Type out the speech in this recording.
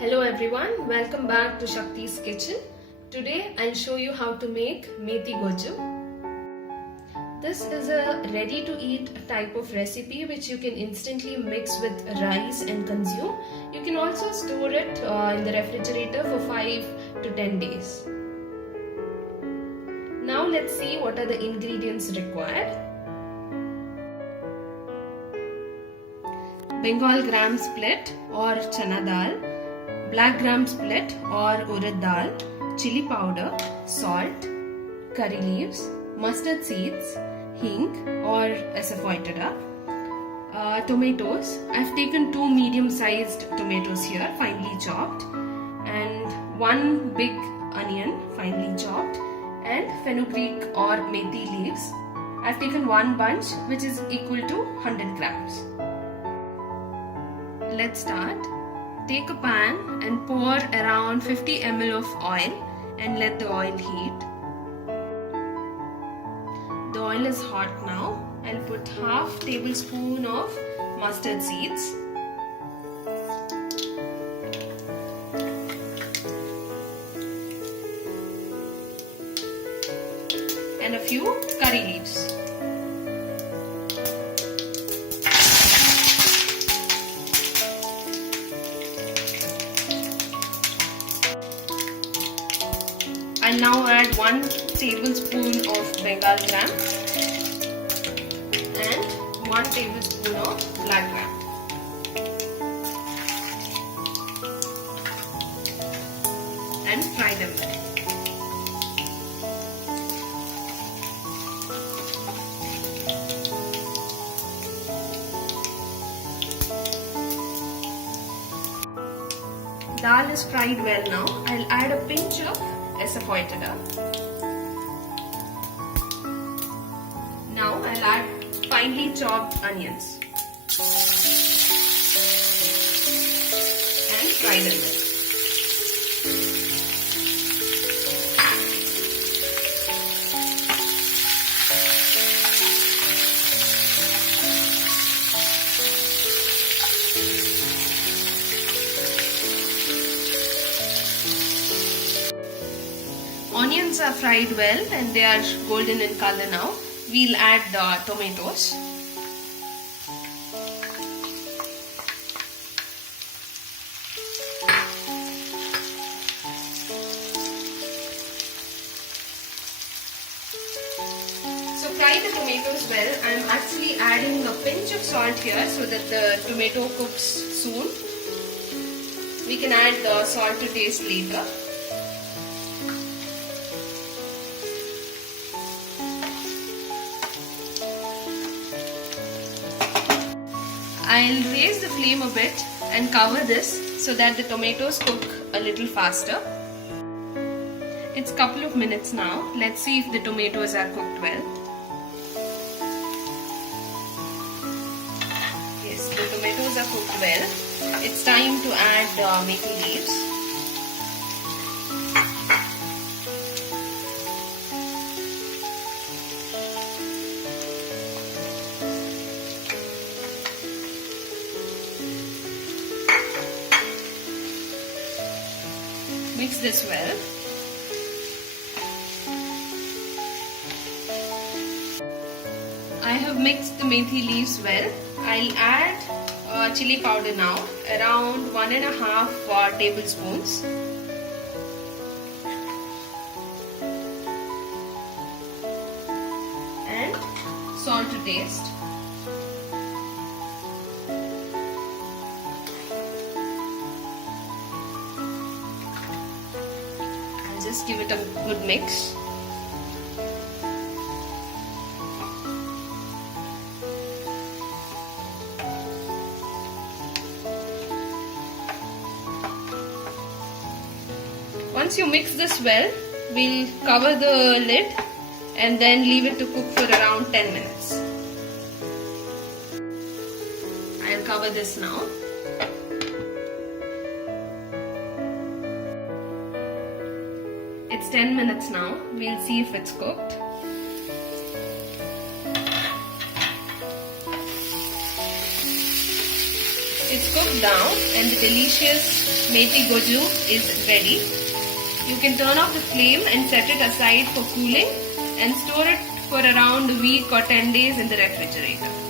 Hello everyone, welcome back to Shakti's Kitchen. Today I'll show you how to make Methi Gojju. This is a ready to eat type of recipe which you can instantly mix with rice and consume. You can also store it in the refrigerator for 5 to 10 days. Now let's see what are the ingredients required. Bengal gram split or chana dal, black gram split or urad dal, chili powder, salt, curry leaves, mustard seeds, hing or asafoetida, tomatoes. I've taken 2 medium-sized tomatoes here, finely chopped, and 1 big onion, finely chopped, and fenugreek or methi leaves. I've taken 1 bunch, which is equal to 100 grams. Let's start. Take a pan and pour around 50 ml of oil and let the oil heat. The oil is hot now. I'll put half tablespoon of mustard seeds. And a few curry leaves. I'll now add 1 tablespoon of Bengal gram and 1 tablespoon of black gram. And fry them well. Dal is fried well now. I'll add a pinch of asafoetida. Now I'll add finely chopped onions and fry them well. Onions are fried well and they are golden in color now. We'll add the tomatoes. So fry the tomatoes well. I'm actually adding a pinch of salt here so that the tomato cooks soon. We can add the salt to taste later. I'll raise the flame a bit and cover this so that the tomatoes cook a little faster. It's a couple of minutes now. Let's see if the tomatoes are cooked well. Yes, the tomatoes are cooked well. It's time to add methi leaves. Mix this well. I have mixed the methi leaves well. I'll add chili powder now, around 1.5 tablespoons. And salt to taste. Just give it a good mix. Once you mix this well, we'll cover the lid and then leave it to cook for around 10 minutes. I'll cover this now. It's 10 minutes now. We'll see if it's cooked. It's cooked down and the delicious Methi Gojju is ready. You can turn off the flame and set it aside for cooling and store it for around a week or 10 days in the refrigerator.